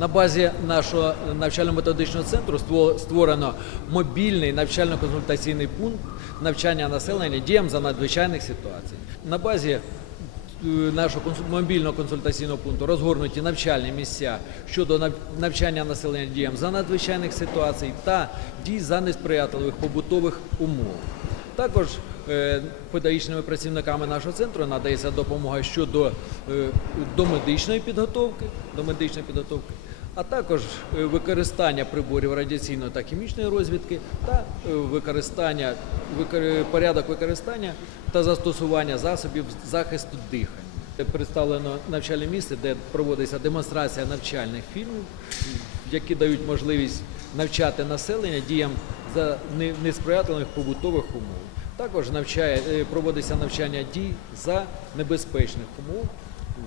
На базі нашого навчально-методичного центру ство- створено мобільний навчально-консультаційний пункт навчання населення діям за надзвичайних ситуацій. На базі е, нашого мобільного консультаційного пункту розгорнуті навчальні місця щодо навчання населення діям за надзвичайних ситуацій та дій за несприятливих побутових умов. Також е, педагогічними працівниками нашого центру надається допомога щодо е, домедичної підготовки, домедичної підготовки, а також е, використання приборів радіаційної та хімічної розвідки та е, використання викор- порядок використання та застосування засобів захисту дихання. Представлено навчальне місце, де проводиться демонстрація навчальних фільмів, які дають можливість навчати населення діям за не- несприятливих побутових умов. Також навчає, е, проводиться навчання дій за небезпечних умов,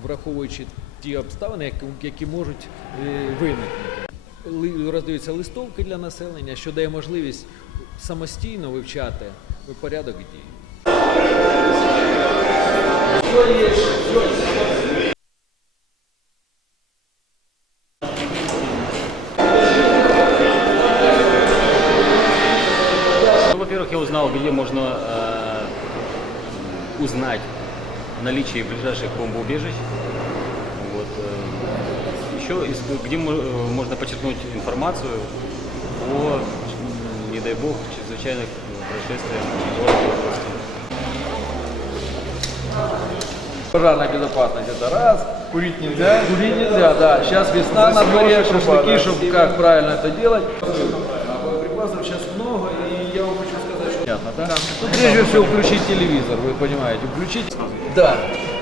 враховуючи ті обставини, які, можуть е, виникнути. Роздаються листовки для населення, що дає можливість самостійно вивчати порядок дій. Ну, во-первых, я узнал, где можно э, узнать наличие ближайших бомбоубежищ. Вот, э, еще из- где э, можно подчеркнуть информацию о, не дай бог, чрезвычайных э, происшествиях в городе. Пожарная безопасность это раз. Курить нельзя. Курить нельзя, да. Сейчас весна на дворе, шашлыки, чтобы как правильно это делать. Боеприпасов сейчас много, и я вам хочу сказать, что понятно, да? Ну, прежде всего включить телевизор, вы понимаете. Включить. Да.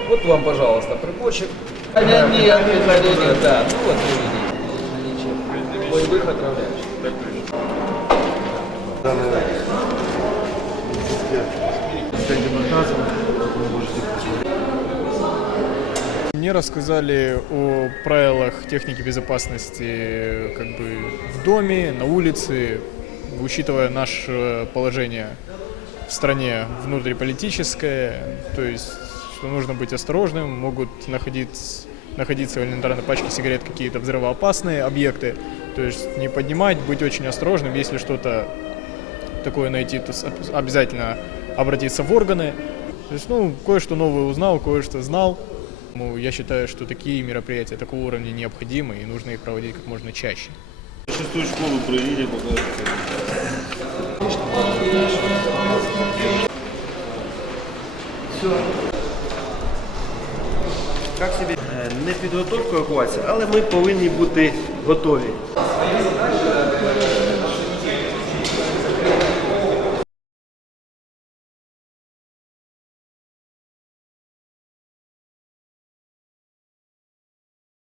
Вот вам, пожалуйста, приборчик. Нет, нет, нет, нет, нет, да. Ну вот видите боевых отравляющих. Мне рассказали о правилах техники безопасности как бы в доме, на улице, учитывая наше положение в стране внутриполитическое, то есть что нужно быть осторожным, могут находиться, находиться в элементарной пачке сигарет какие-то взрывоопасные объекты, то есть не поднимать, быть очень осторожным, если что-то такое найти, то обязательно обратиться в органы. То есть, ну, кое-что новое узнал, кое-что знал. Ну, я считаю, что такие мероприятия такого уровня необходимы и нужно их проводить как можно чаще. Шестую школу проїдемо, покажете. Не підготовка евакуації, але ми повинні бути готові.